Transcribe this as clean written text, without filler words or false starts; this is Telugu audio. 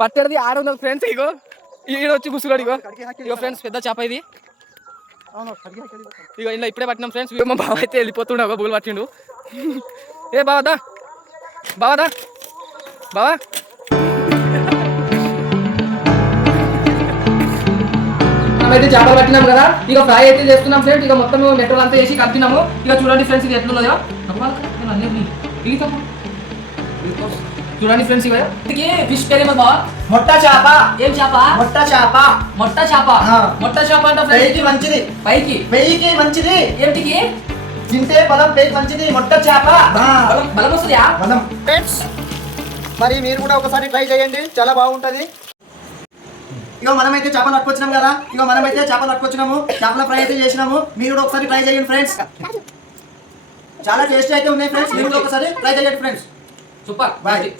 పట్టేది ఆడున్నది ఫ్రెండ్స్. ఇగో ఈడ వచ్చి కూర్చున్నాడు. ఇగో ఫ్రెండ్స్ పెద్ద చేప ఇది. ఇగో ఇలా ఇప్పుడే పట్టినాం ఫ్రెండ్స్. మా బావ అయితే వెళ్ళిపోతుండే ఒక బుగులు పట్టిండు. ఏ బావదా బావదా బావా అయితే చేపలు పట్టినాం కదా. ఇక ఫ్రై అయితే చేస్తున్నాం ఫ్రెండ్స్. ఇక మొత్తం మెట్రోలు అంతా వేసి కలిపినాము. ఇక చూడండి ఫ్రెండ్స్ ఇది ఎట్లున్నదో చూడండి ఫ్రెండ్స్. ఇక ఫిష్ పేరేమో బావ మొట్ట చేప. ఏం చేప? మొట్ట చేప. మొట్ట చేప. మొట్ట చేప అంటే పెయికి మంచిది. పెయికి మంచిది. ఏంటికి? తింటే బలం. పెయికి మంచిది మొట్ట చేప. బలం వస్తుందా? బలం. ఫ్రెండ్స్ మరి మీరు కూడా ఒకసారి ట్రై చేయండి, చాలా బాగుంటది. ఇగో మనమైతే చేపలు పట్టుకొచ్చినాం కదా. ఇగో మనమైతే చేపలు పట్టుకొచ్చినాము, చేపల ఫ్రై అయితే చేసినాము. మీరు కూడా ఒకసారి ట్రై చేయండి ఫ్రెండ్స్. చాలా టేస్టీ అయితే ఉన్నాయి ఫ్రెండ్స్. మీరు కూడా ఒకసారి ట్రై చేయండి ఫ్రెండ్స్. సూపర్. బాయ్.